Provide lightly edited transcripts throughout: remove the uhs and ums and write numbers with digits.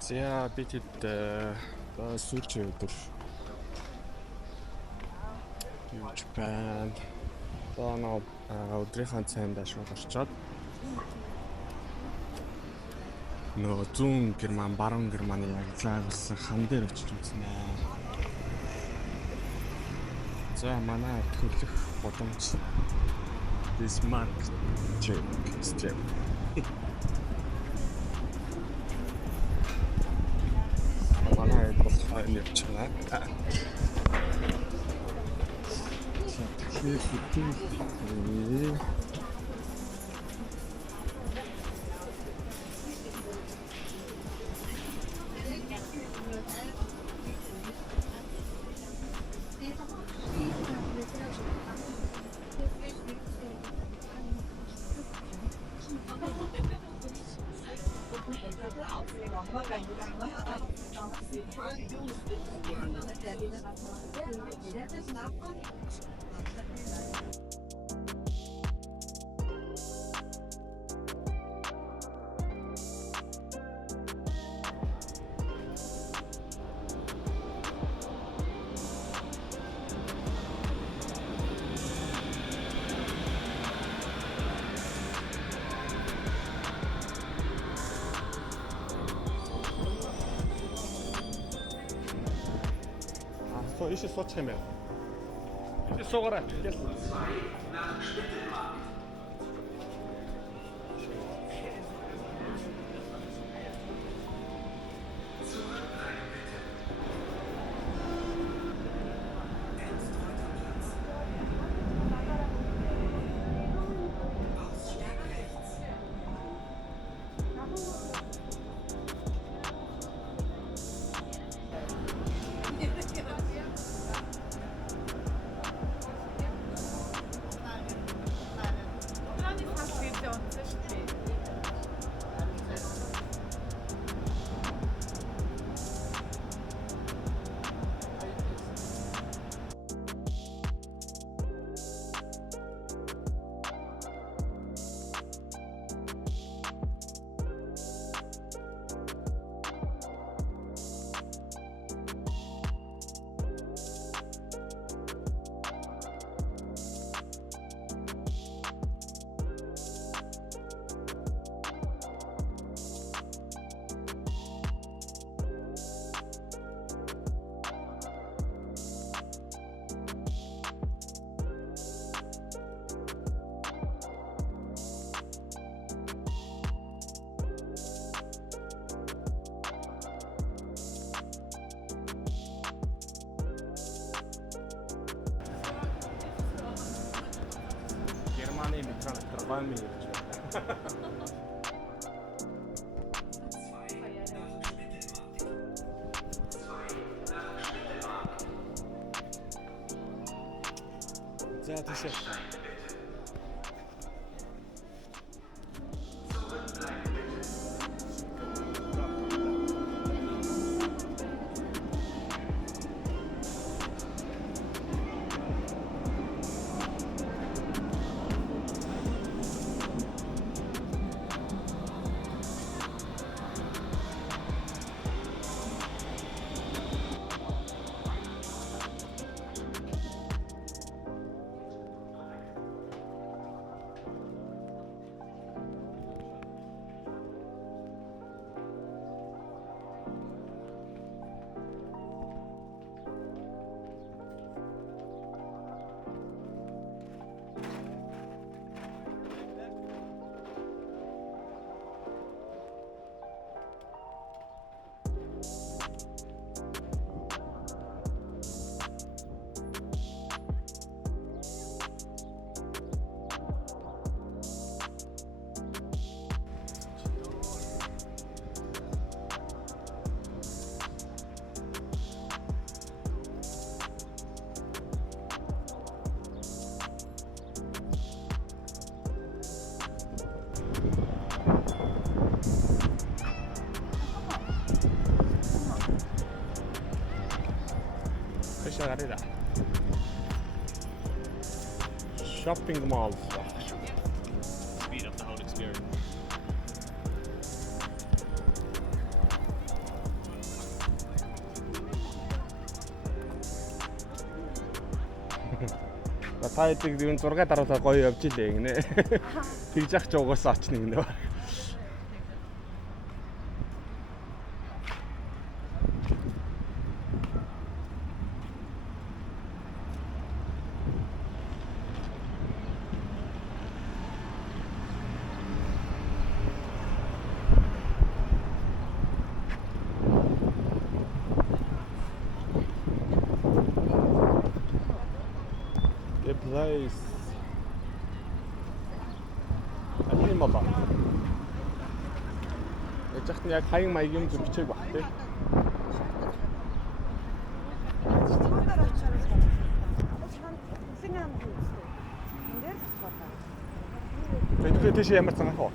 За бид сүүлч өдөр Japan тоноо өдрийнхөө цайнд ашиг орчоод нөө зүүн Герман, баруун Германы яг заагсан хан дээр очиж үзнэ. За манай төлөх боломж Bismarck Step. Манай болохоор явж байгаа. Тэгэхээр ich ist trotzdem mehr. Ich ist sogar yes. Германы метро 2 минут. За тийш. Areia. Shopping malls. Speed up the whole experience. Та эдэг юу 6 дараалал гоё явж илээ гинэ. Тэгж яах ч угаасаа очно гинэ. Place. Альний молоо. Ячхт нь яг хаян маягийн юм бичээг баг тий. Тэгээд тийш ямар цагаан хоо.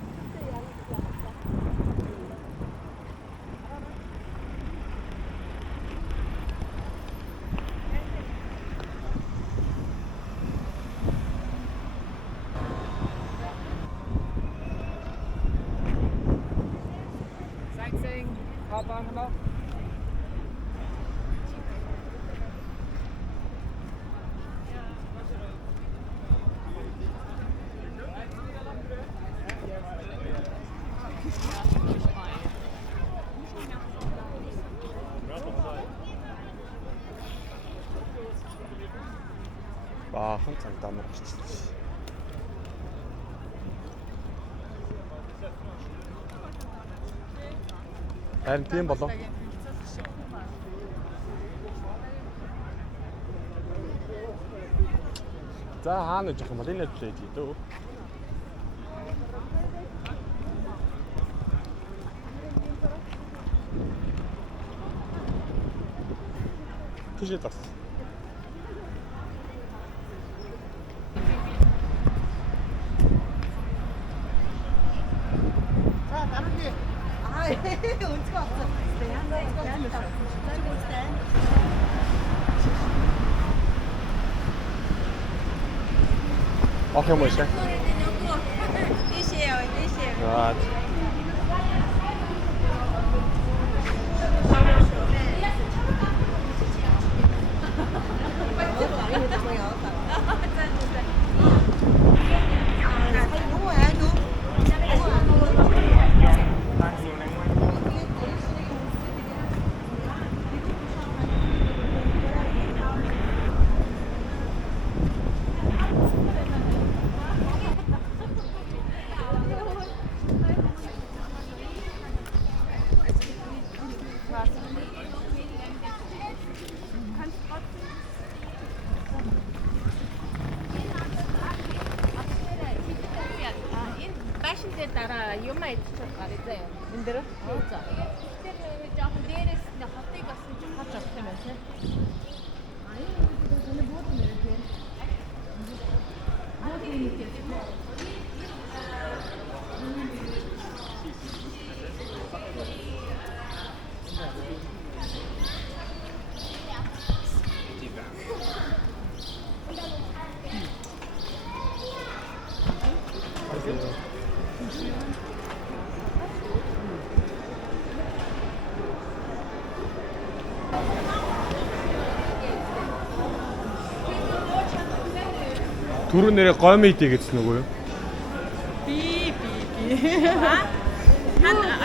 Баахан цагдаа нар очиж. Харин тийм болов. За хаана жих юм бол энэ плейт дөө. Тийш тас. Өнцгөө авсан. Ах юм шиг. Ишээ. Right. дараа юмаа идчихэж гарыг заяа. Энд дээр үү за. Тэр жоохон дээрээс нь хотыг бас жиж хаж авах юм байна тийм. Аюу бод нэр тийм. Бод нэр тийм. Түрүү нэрээ гомиди гэсэн үг үү? Би.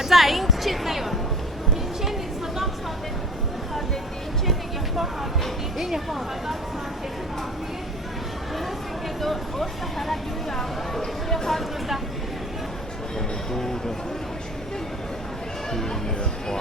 За ингэ чи заяа. Энэ чинь садам садэ. Энэ чинь япон хаа. Энэ япон. 그래도 어디서 살아주냐? 그래 가지고다. 와.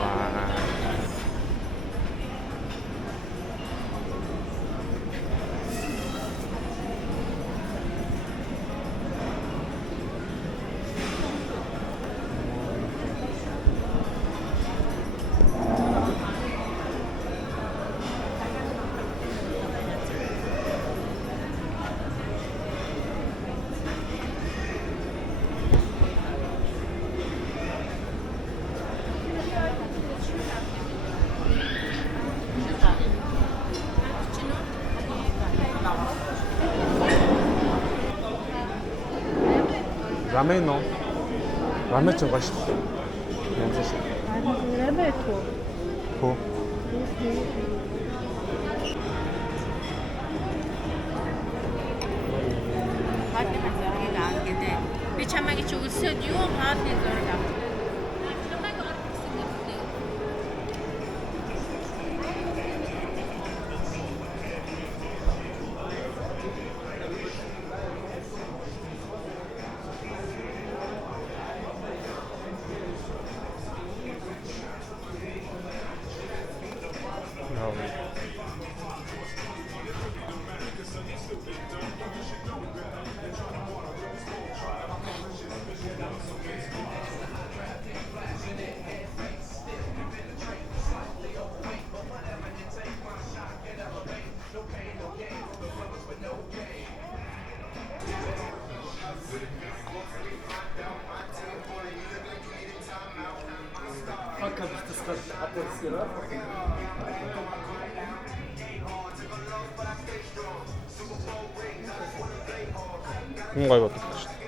라멘 넣어. 라멘 좀 맛있어. 냄새. 라멘 또. 고. хоолныхаа зургийг авах гэдэг. Би чамайг чи өсөөд юу хоолны зураг авах. Чамайг орох гэсэн юм. Хүн гоё боддог шүү дээ.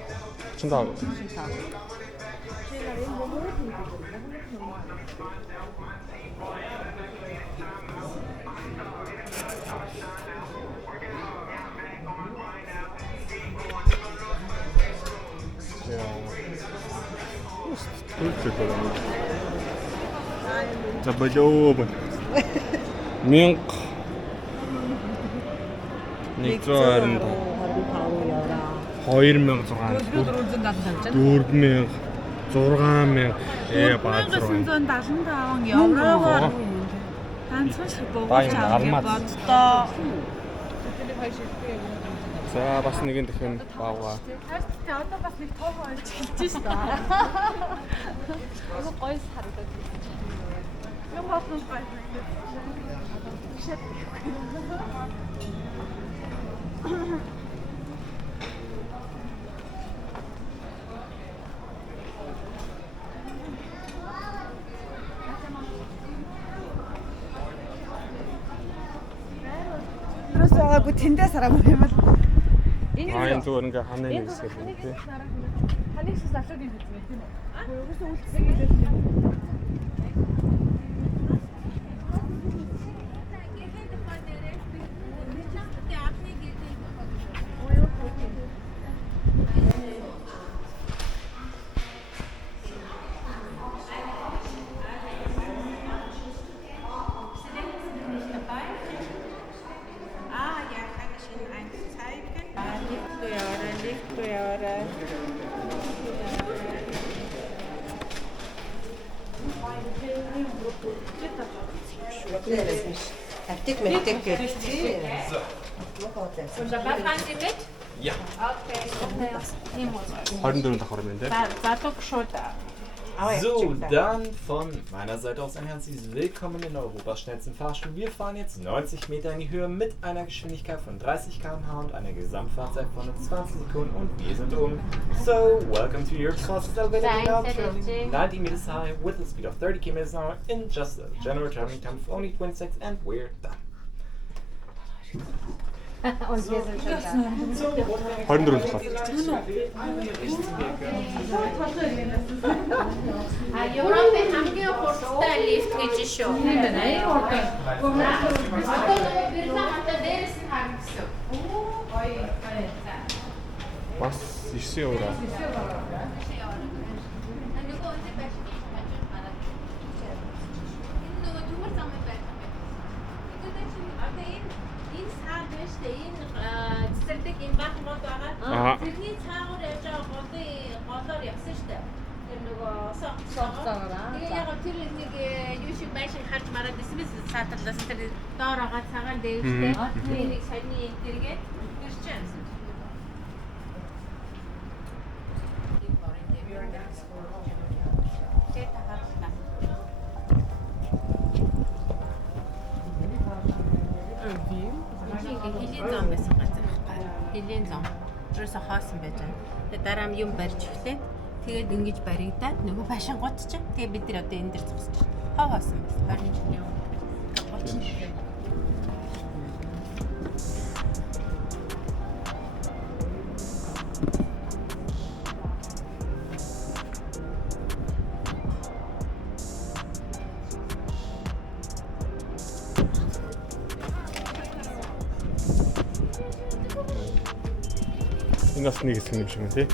35. За болоо. 1125 2600 4000 6000 баазар 975 евроор ганцхан шиг богоож авах боддоо. За бас нэгэн дахин бааваа. Тэ одоо бас нэг тоохоо олж хэлж шээ. Айгу гоё харагдаад. Юм бодлоо байна. Юусаагүй тэндээс хараагүй юм бол Энэ зүгээр ингээ ханы нэг хэсэг юм тий. ханыг шээс авчаад юм биз дээ тийм үү? Юусаа үлдсэн гэдэг. Аптек мэддэг гэж. Ja. Okay. 24 давхар юм байна тий. Залууг шууд So, dann von meiner Seite aus ein herzliches Willkommen in Europas schnellsten Fahrstuhl. Wir fahren jetzt 90 Meter in die Höhe mit einer Geschwindigkeit von 30 km/h und einer Gesamtfahrzeit von 20 Sekunden und wir sind um. So, welcome to your fastest elevator now, traveling 90 meters high with a speed of 30 km/h in just a general traveling time of only 26 and we're done. Und wir sind schon da. 24 давхар. Европын хамгийн хурдтай лифт гэж шүү. Тийм байна. Одоо нөгөө берлахта дээрээс нь харагдсан. Гоё. Бас 9 евро. Тэрний цаагаар явж байгаа голоор явсан шүү дээ. Тэр нөгөө соцоогоо. Тэгээ яг тэр нэг юу шиг байшин харж мараад эсвэс саатарлаас тэр доор байгаа цагаан дээвчтэй. Тэр нэг саяны энтергээд тэр чинь. Хэлийн зам байсан газар байхгүй. Хэлийн зам. Тэрээс хаасан байж байгаа. Тэгээ дараа нь юм барьж эхлээд тэгээд ингэж баригдаад нөгөө фашин гот чинь. Тэгээ бид нар одоо энэ дэр зогсож байна. Хав хаасан байсан. 20 жилийн өмнө. 30 жил. Энэ бас нэг хэсэг юм шиг байна тий.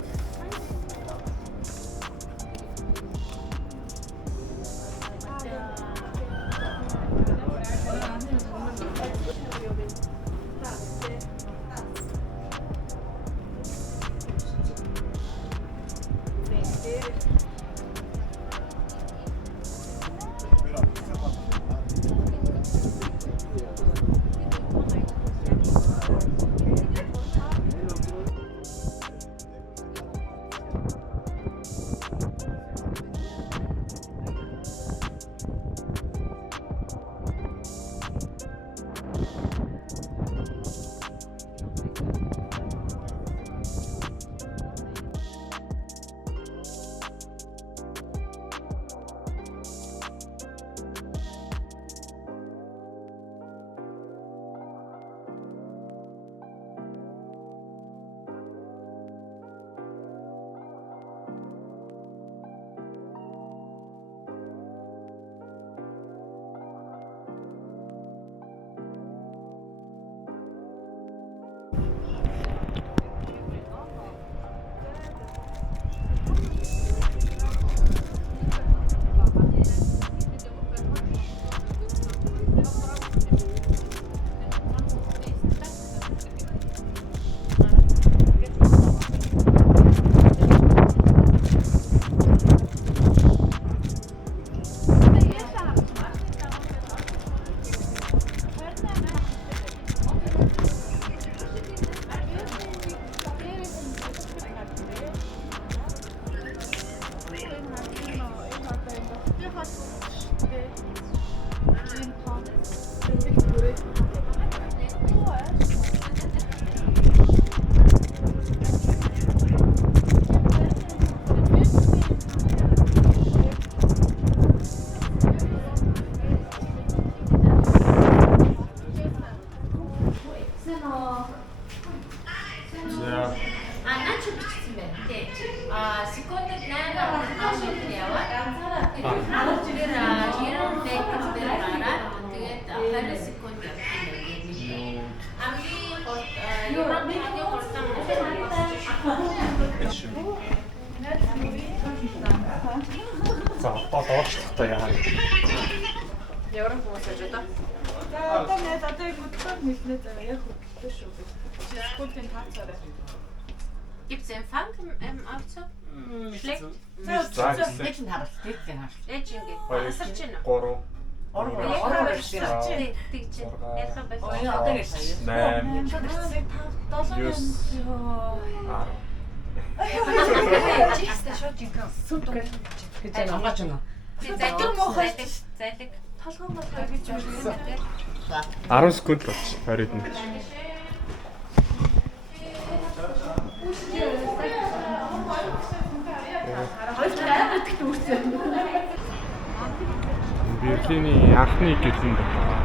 За одоо доошлохтой яа. Еврон хүмүүс ажиж одоо. За одоо нэг одоо хөдөлгөөн хэлнэ заа яг хөдөлгөө шүү. Скутын таарцаарай. Gibt's Empfang im Auto? Schlecht? Lechen харах, lechen харах. Lechen гээ. Асарчин. 3 Одоо гэж сая. 8 Чигстэй шууд жинхэнэ сүм дүнгээ гэж ангаач юм. Зайлиг муухай зайлиг. Толгоон болгоо гэж байна. 10 секунд л болж 20 нь. Берлиний анхны гэлэн байна.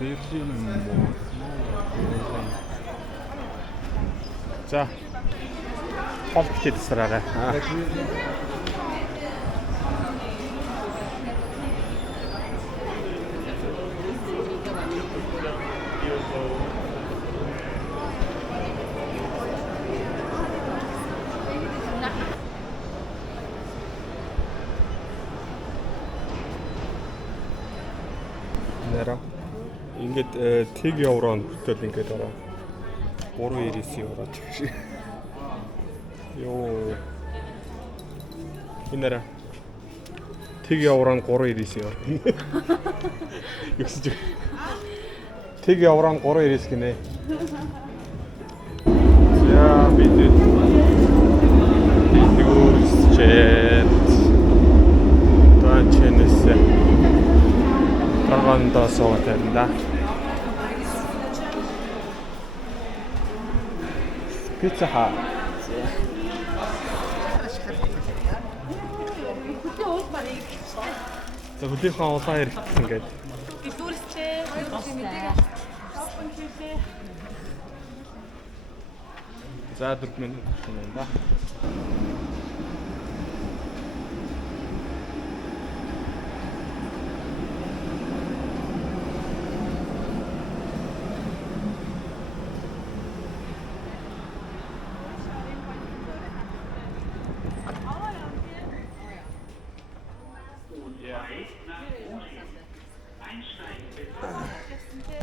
Берлин муу. За. Хол битээ тасраарай. Нэрэ. Ингээд тэг евро хүртэл ингээд ороо 3.99 евро гэж. Йоо. Инера. Тэг евро 3.99 евро. Юусч. Тэг евро 3.99 гинэ. За бид тэгүүрчээд таачнэсэ таргандаа суугаад Pizza Hut. За хөлийнхөө улаан яригдсан гэдэг. Дүүрсчээ. За 4 минут болсон юм да.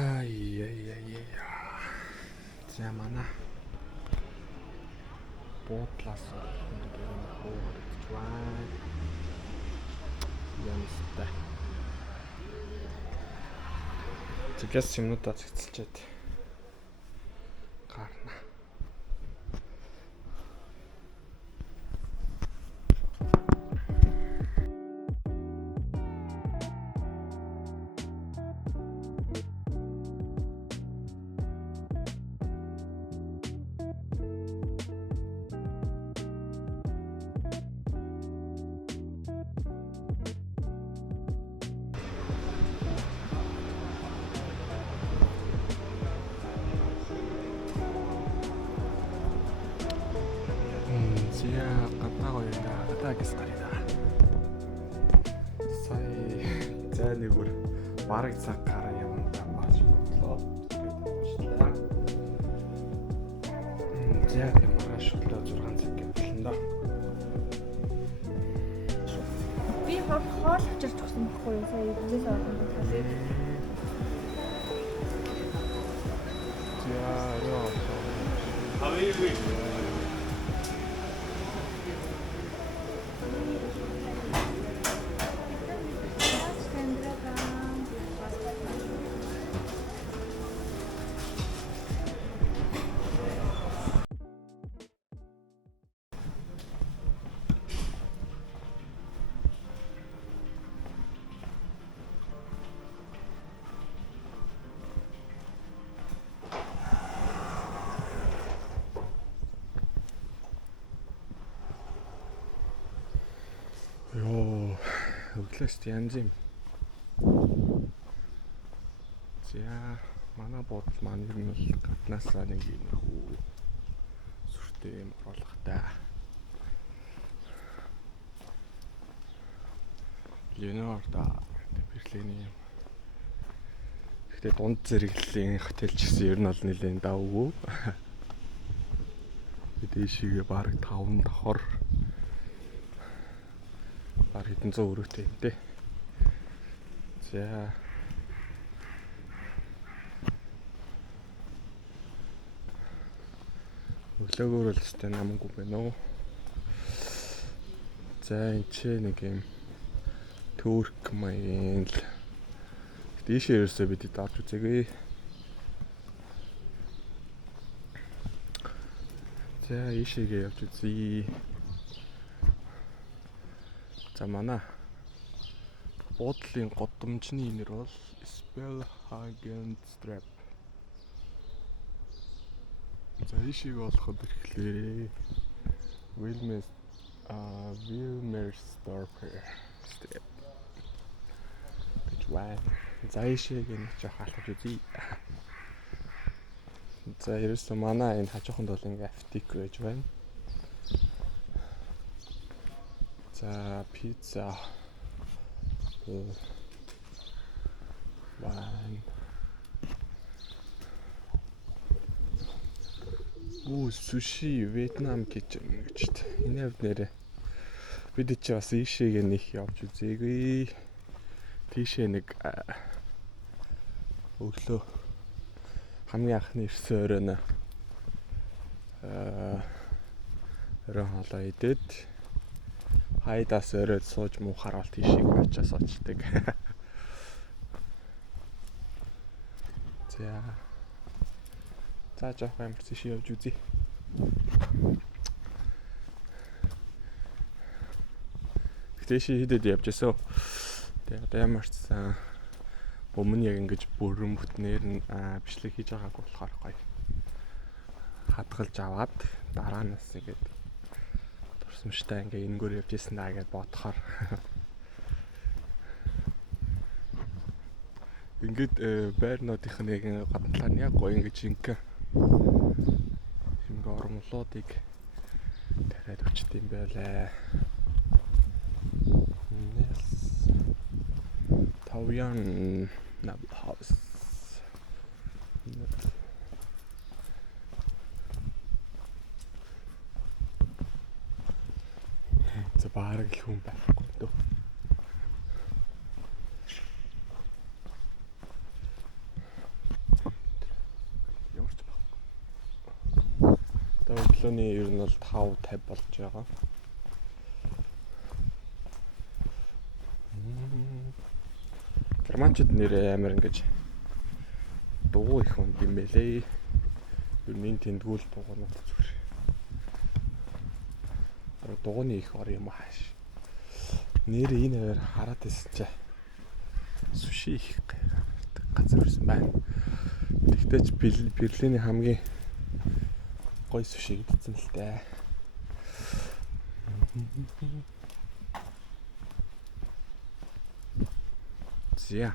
Ай. За манай буудлаас ямстай. Тэгээс юмнуудаа цэцэлчээд гарна. Зя гадаагаа яа гадаагаас гарина. Сая за нэгүр бараг цаг гараа явандаа маш бодлоо. За ямар шүлээ 6 цаг гэвлэн да. Би хоол авчирч өгсөн байхгүй юу? Сая эцээс орсон талыг. Яа. Хавиви. Йоо, өглөөс янз юм. За, манай бодол маань ер нь бол гаднаасаа нэг юм хүү сүртэй юм оруулахтай. Ленорда Берлиний юм. Гэхдээ дунд зэрэглэлийн хотел ч гэсэн ер нь бол нэлээд давгүй. Дээшигээ бараг 5 давхар бар хэдэн зуун өрөөтэй юм дээ. За. Өглөөгөр л өстэй намгүй байна уу. За энэ ч нэг юм Турк маяг л. Дээшээ ерөөсөө бид давж үзээгүй. За ийшээгээ явж үзье. За манай буудлын годомжны нэр бол Spellhagenstrap. За ийшээ болоход ирэхлээрээ Wilmersdorfer Strap. Ваа. За ийшээ гэнэ жоох алхаж үзье. За ерөөсөө манай энэ хажууханд бол ингээ аптик байж байна. За пицца. Вайн. Суши Вьетнам kitchen гэж байна. Энэ хавд нэрэ. Бид чи бас ийшээгээ нэг явж үзээгүй. Тийшээ нэг өглөө хамгийн анхны ирсэн өрөөнө өрөө хоолоо идээд хайдаас өрөөд сууж муухаар бол тийшээ очиж очдөг. За жоох амар тийшээ явж үзье. Тийшээ хідэд явж эсөө. Тэгээд ямар ч сан өмнө яг ингэж бүрэн бүтнээр нь бичлэг хийж байгаагүй болохоор гоё. Хадгалж аваад дараа нь бас ингэж дурсамжтай ингээ энэгээр явж исэн даа гэж бодохоор Ингээд байрнуудынх нь яг гадна талаар нь яг гоё ингэж ингээ оромлуудыг тариад өчт юм байлаа. Тавьян Nablhaus. За баараг л хүн байхгүй дөө. Ямар ч баг. Өглөөний ер нь бол 5:50 болж байгаа. Германчууд нэрээ амар ингэж дуу их хүнд юм бэлээ. Ер нь тэндгүүл дуугнууд зүгээр. Дууны их ор юм ааш. Нэр энэ хараад байсан чи. Суши их газар ирсэн байна. Тэгтээ ч Берлиний хамгийн гоё суши гэдсэн л дээ. Зя.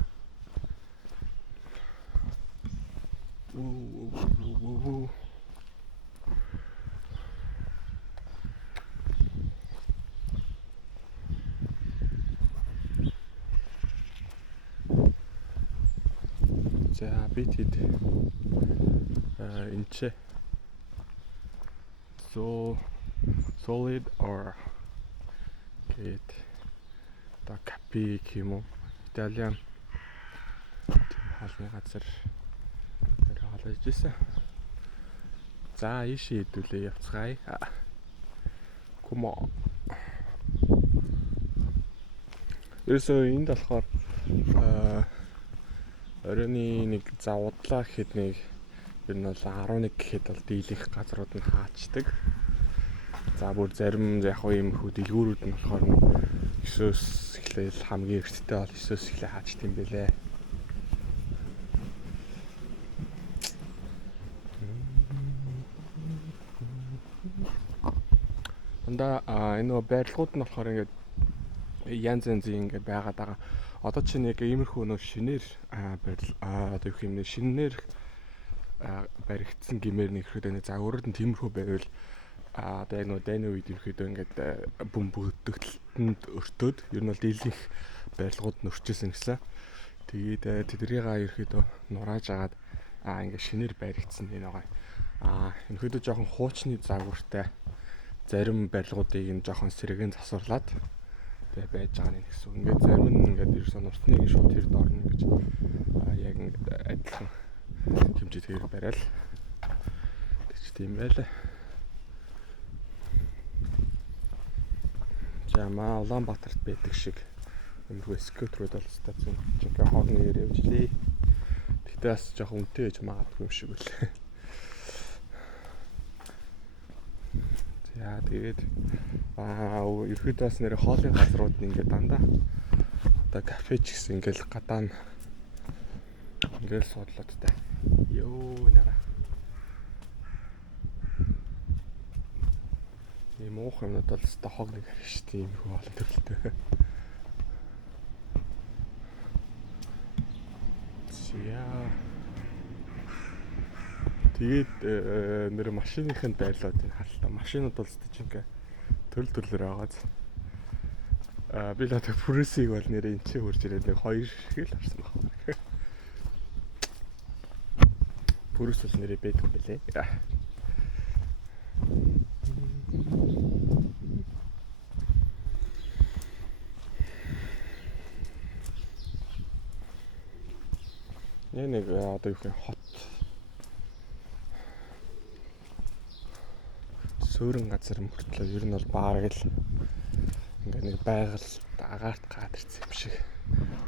За бид хэд энче so solid or гэт та капи юм уу Италиан хаалны газар хаалж ирсэн. За ийшээ хэдүүлээ явцгаая. Come on. Ерөөсөө энд болохоор оройны нэг завуудлаа гэхэд нэг ер нь бол 11 гэхэд бол дийлэх газрууд нь хаачдаг. За бүр зарим яг юм хүү дэлгүүрүүд нь болохоор 9-өөс эхлээл хамгийн эрттэй бол 9-өөс эхлээ хаачт юм бэлээ. Дандаа энэ байрлалууд нь болохоор ингээд янз янзын ингээд байгаад байгаа. Одоо чи нэг иймэрхүү нөө шинээр одоо юу юм бэ шинээр баригдсан гэмээр нэг ихэд нэг загвард нь тиймэрхүү байвал одоо яг нөө дайны үед ихэд ингээд бүм бүдэгтэлтэнд өртөөд ер нь бол дийлэнх барилгууд нь өрчөөсөн гэсэн. Тэгээд тэднийг ерөөхдөө нурааж агаад ингээд шинээр баригдсан энэ байгаа. Ерөөхдөө жоохон хуучны загвартай зарим барилгуудыг нь жоохон сэргэн засварлаад тэгээ байж байгаа нэг гэсэн. Ингээд зарим нь ингээд ерөөсөө нуртныг шууд тэр доорно гэж яг ингээд адилхан хэмжээгээр барайл. Тэгж тийм байлаа. За маа Улаанбаатарт байдаг шиг юмруу скутерүүд бол стацийн жинхэнэ хоолны нэр явж лээ. Тэгтээ бас жоохон үнэтэй гэж магадгүй юм шиг үлээ. За тэгээд ерөөд бас нэр хоолны газрууд нь ингээд дандаа одоо кафе ч гэсэн ингээд гадаа нь ингээд суудлуудтай. Йоо нара. Ийм уух юмнууд бол стохог нэг шүү дээ ийм хөө олон төрөлтэй. Яа. Тэгээд нэр машиныхын байрлалуудыг харлаа. Машинууд бол стажинка төрөл төрлөөр байгааз. Би л одоо Пүрсийг бол нэр энэ ч хурж ирээд нэг 2 шиг л харсан байна. Пүрс бол нэрээ байдаг юм билээ. Нэг одоо юу гэх хот суурин газар мөртлөө ер нь бол баараг л ингээ нэг байгаль агаарт гаадарсан юм шиг.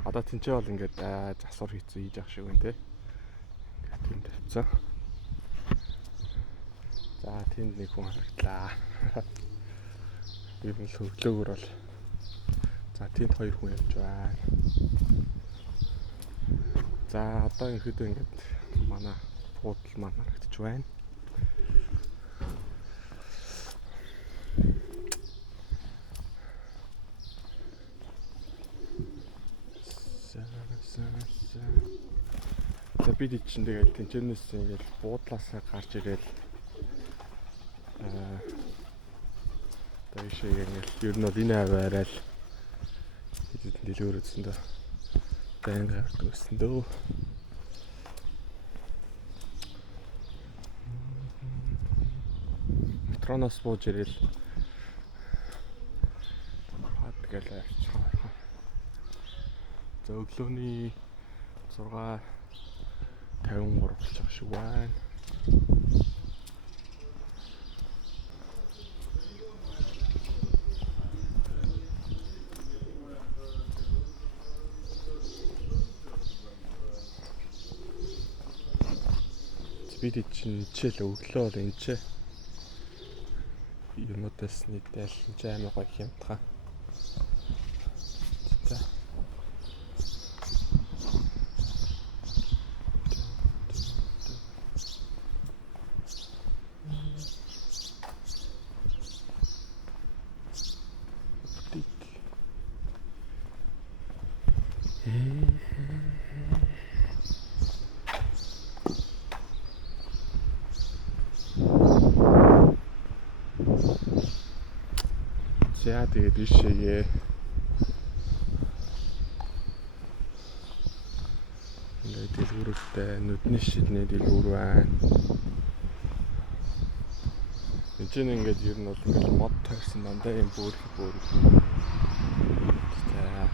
Одоо тэнцээ бол ингээд засвар хийцэн хийж явах шиг байна те. Ингээд тийм тавьцсан. За тэнд нэг хүн харагдлаа. Би бол хөглөөгөр бол за тэнд 2 хүн явж байна. За одоо ихэд ингээд манай буудал маань харагдаж байна. За бид чинь тэгээд тэнцэнээс ингээд буудлаасаа гарч ирэл одоо ишээ ингээд ер нь бол энэ аваарай л бид дэлгүүр үзсэн дөө байн гард үзсэн дөө. Метроноос бууж ирэл тэгэл авчихсан. За өглөөний 6:53 болж байгаа шиг байна. Бид чинь хичээл өглөө бол энэ ч юмудаас нийтэл амар гоё хямдхан. За. За тэгээд ишээ ингээд дэлгүүртэй нүдний шидний дэлгүүр байна. Энд чинь ингээд ер нь бол ингээд мод тойрсон дандаа юм бүр. За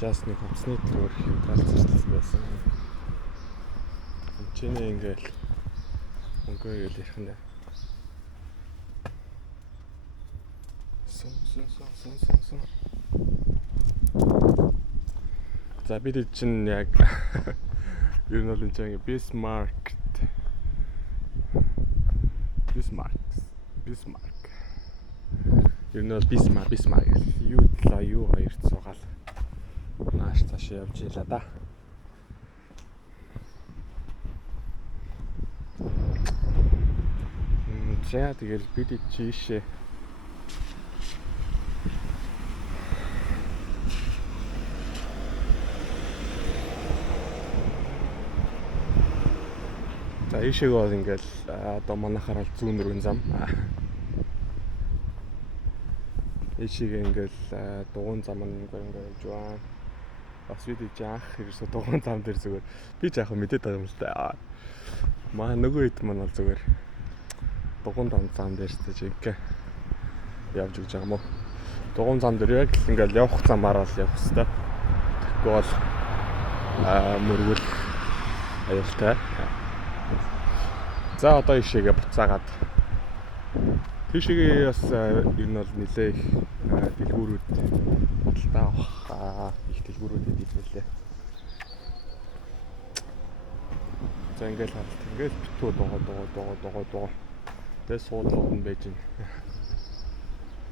just нэг хувцсны төлөөр хэмтэлцсэн байсан. Энд чинь ингээд өнгөө ярих нь. За бид чинь яг ер нь бол энэ чинь Bismarck ер нь бол Bismarck юу хоёрт суугаал нааш цаашаа явж ийлаа да. За тэгэл бид чишээ за ишээг бол ингээл одоо манайхаар зүүн дөрвөн зам. Ишээг ингээл дугуун зам ингээд явж байна. Бас бид жаах хэрэгсээ дугуун зам дээр зүгээр би жаах мэдээд байгаа юм л та. Маа нөгөө хэд маань бол зүгээр дугуун зам дээр ч явж өгч байгаа юм уу. Дугуун зам дээр яг л ингээл явах замаараа л явах хэрэгтэй. Тэгэхгүй бол мөргөл аюултай. За одоо ишээгээ буцаагаад тийшээгээ бас ер нь бол нэлээ их дэлгүүрүүд бодлоо авах их дэлгүүрүүд идэвхтэй. За ингээл хаад ингээл битүү дугаа. Тэгээ суудлууд нь байж байна.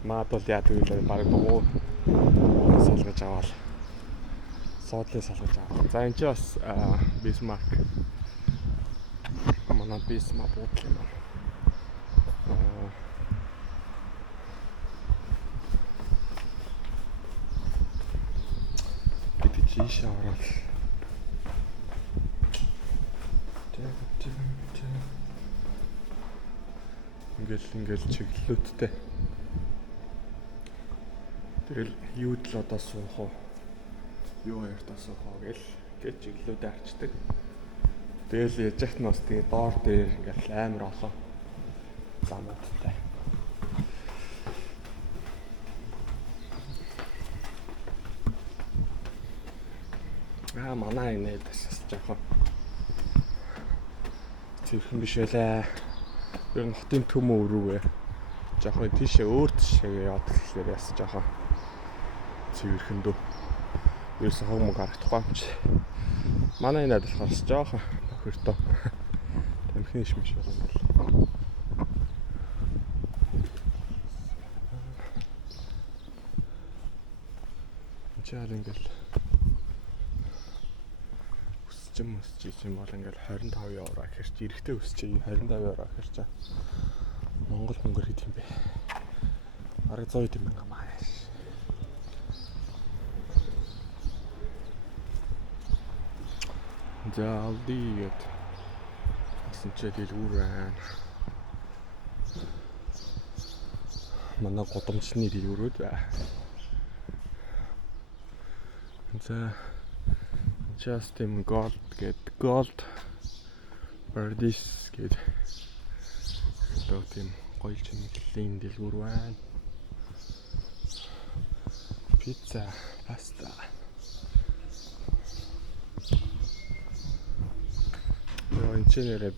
Маад бол яадаг вэ? Бараг дугуй салгаж аваад суудлыг салгаж аваад. За энэ ч бас Bismarck манай Bismarck буудлын юм. Бид тийш аваад. Ингээл чиглэлүүдтэй. Тэгэл юуд л одоо суух уу? Юу хоёртаа суух уу гэж чиглэлүүд арчдаг. Тэгэл яж яхад нь бас тэгээ доор дээр ингээл амар олон замуудтай. Манай энэ бас жоохон зэрхэн биш байлаа. Ер нь хотын төмөө өрүүгээ жоохон тийшээ өөр тишээ яваад гэхээр яс жоохон цэвэрхэн дөө. Ерөөсөө хог мог харагдахгүй юм чи. Манай энэ болохоор жоохон нөхөртөө тамхины шимш байна юм байна. Чаал ингээл өсч юм бол ингээл 25 евро хэрч эрэхтэй өсч 25 евро хэрч Монгол мөнгөөр хэд юм бэ? Арга 100 юм байна маа. За алдийгээд гэсэн чи дэлгүүр байна. Манай годомчны дэлгүүрүүд бай. За just in gold paradise гээд одоо тийм гоё чимэглэлийн дэлгүүр байна. Пицца, паста. Энэ ч нэрээ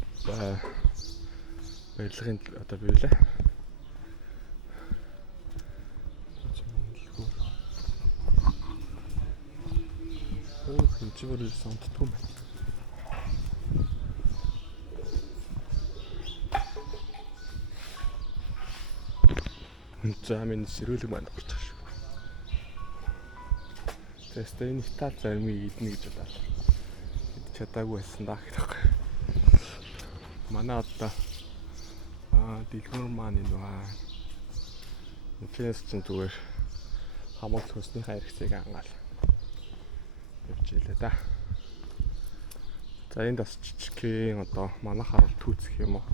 барилгын одоо биелээ. Энэ ч бүр сонтдгүй юм байна. За минь сэрүүлэг маань орчих шүү. Тэстэ энэ Итали зармыг идэнэ гэж бодоод чадаагүй байсан даа гэх юм. Манай одоо дэлгүүр маань энэ байна. Энэс чинь зүгээр хамгаалах хүснийхээ хэрэгцээг ангаал явж илээ да. За энд бас жижигхэн одоо манайхаар түүцэх юм уу?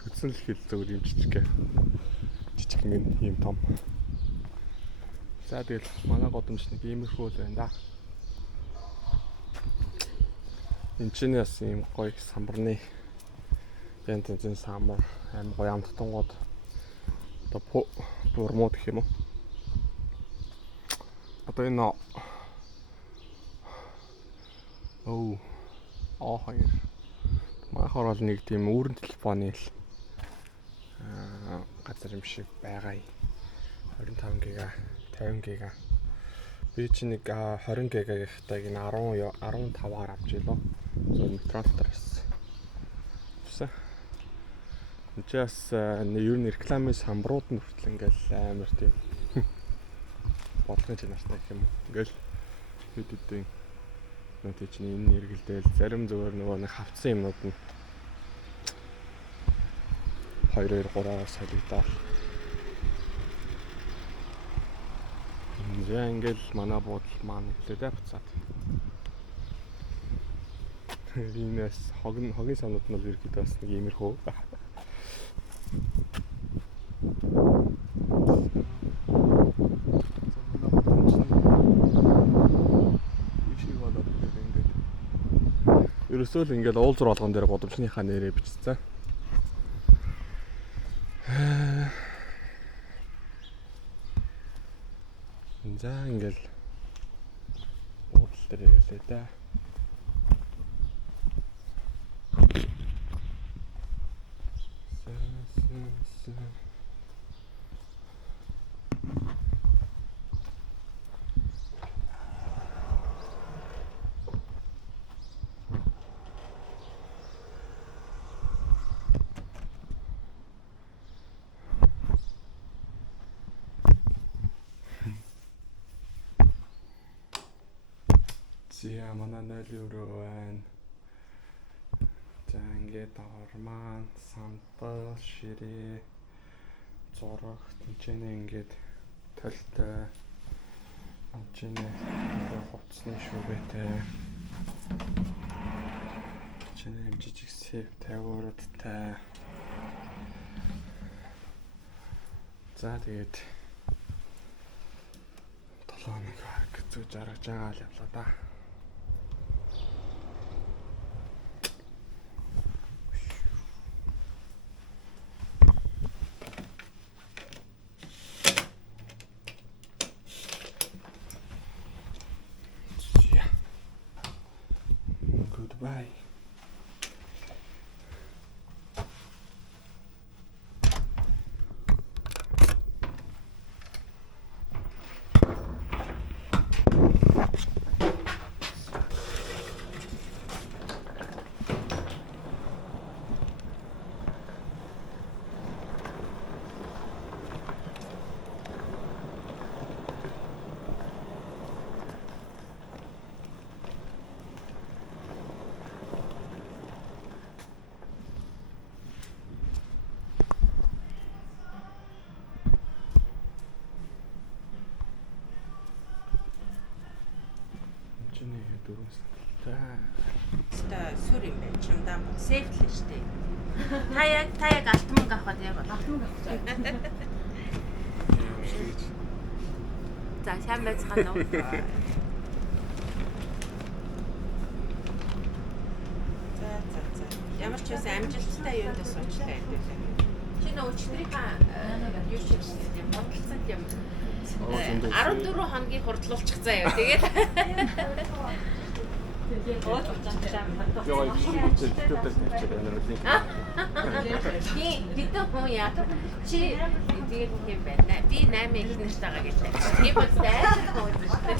Түүцэн л хэл зөвөр юм жижигхэн юм том. За тэгэл манай годомч нэг иймэрхүү л байна да. Энд чинь бас ийм гоё самбарны янз янзын самбар аим гоё амттангууд одоо бурмууд гэх юм уу? Одоо энэ хоёр манайхаар бол нэг тийм үүрэн телефоны л газар юм шиг байгаа юм. 25 ГБ, 50 ГБ. Би чи нэг 20 ГБ гэхтайг энэ 15-аар авч илоо. Зөв метрон дотор байсан. Үсэ. Эцэс ер нь рекламын самбарууд нь хүртэл ингээл амар тийм бодлогын чанартай гэх юм. Ингээл хэд нөтэ чинь энэ нэргэлдээл зарим зөвөр нөгөө нэг хавцсан юмнууд нь 2-3-аар солигдоод. За ингээл манай буудал маань үлдээ буцаад. Энэс хогийн самнууд нь ерөөдөө бас нэг иймэрхүү. Ерөөсөө л ингээл уулзуур болгон дээр годомчныхаа нэрээ бичсэн. За ингээл уулзал дээр ирлээ да. За манай 0 байна. За ингээд орман, самбал, ширээ, зураг, тэнцэнэ ингээд толтой. Тэнцэнэ хувцсны шүүгээтэй. Тэнцэнэ жижиг сэв 50-тай. За тэгээд 7 хоног зүү жаргаж байгаа л явлаа да. Goodbye. Дөрөв сая. одоо сүр юм байна. Чамдаа сейфлээ штэ. Та яг алтман авахад яг бол. Алтман авах цаа. За сайн байцгаана уу? За. Ямар ч байсан амжилттай юундаа суучлаа гэдэг. Чи нөө өчигдрийнхаа юу шийдсэн юм бодлцол юм. 14 хоногийг хурдлуулчих заяа. Тэгээд Ооч уцаачаа. Яа, YouTube дээр тавьчих энэ линк. бид хүн яа. Чи тэгээд юм байна. Би 8 их нэртэйгээ гэлээ. Тийм үстэй хөөж штэ.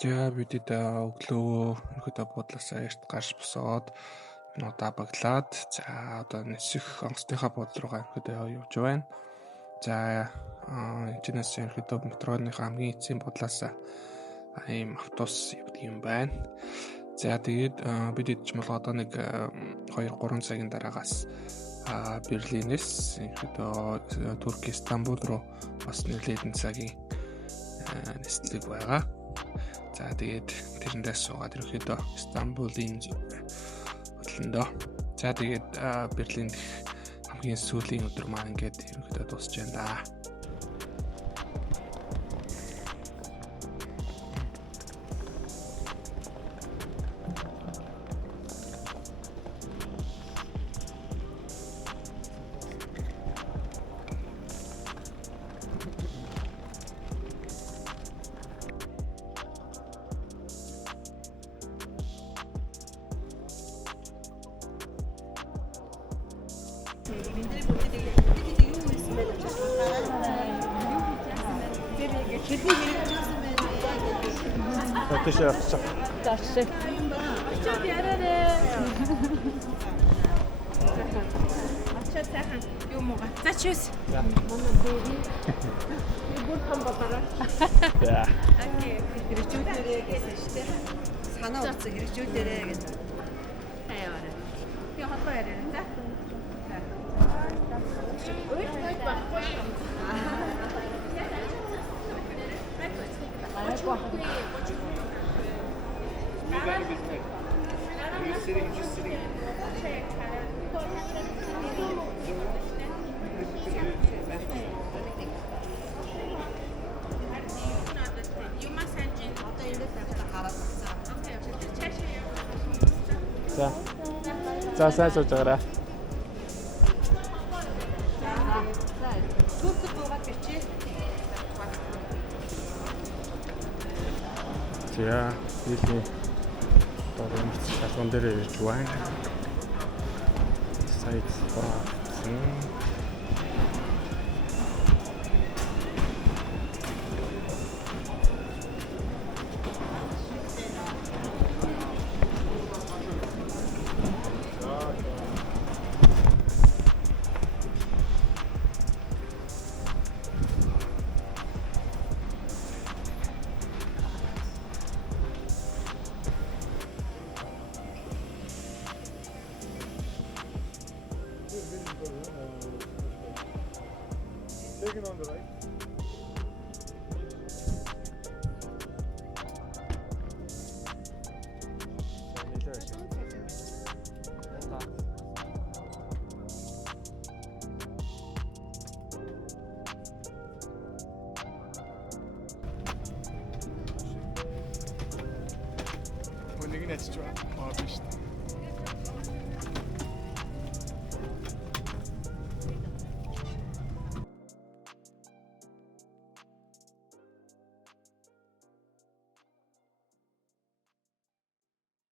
За бидэд өглөө ерөөдөө буудлаасаа эрт гарч босоод нуудаа баглаад за одоо нисэх онгоцныхаа буудлын руугаа ерөөдөө явж байна. За энэчнээс ерөөдөө метроныхаа хамгийн эцсийн буудлаасаа ийм автобус явдаг юм байна. За тэгээд бидэд ч мал одоо нэг 2-3 цагийн дараагаас Берлинээс ерөөдөө Турк Стамбул руу бас нэлээдэн цагийн нислэг байгаа. За тэгээд тэрэндээс суугаад ерөөхдөө Стамбулын хөтлөндөө. За тэгээд Берлинд хамгийн сүүлийн өдөр маань ингээд ерөөхдөө дуусч байна да. Тэшээ авчих. Зашиг. Очоод яраарэ. Очоод сайхан юм уу? За чүс. Манай бэби. Бүр хамбараа. За. Окей. Хэрэгжүүлээрээ гэсэн шүү дээ. Санаа утсаа хэрэгжүүлээрээ гэдэг. Таяараа. Би холбоо яриа за. Өөч нэг баггүй. За сайн сууж байгаарай. Бүгд дуугаад бичээ. За дийлний дөрөвч шалгуун дээр ирж байна. Сайт баасан. Taken on the right. Нэг нь ачиж байгаа. Аа биш.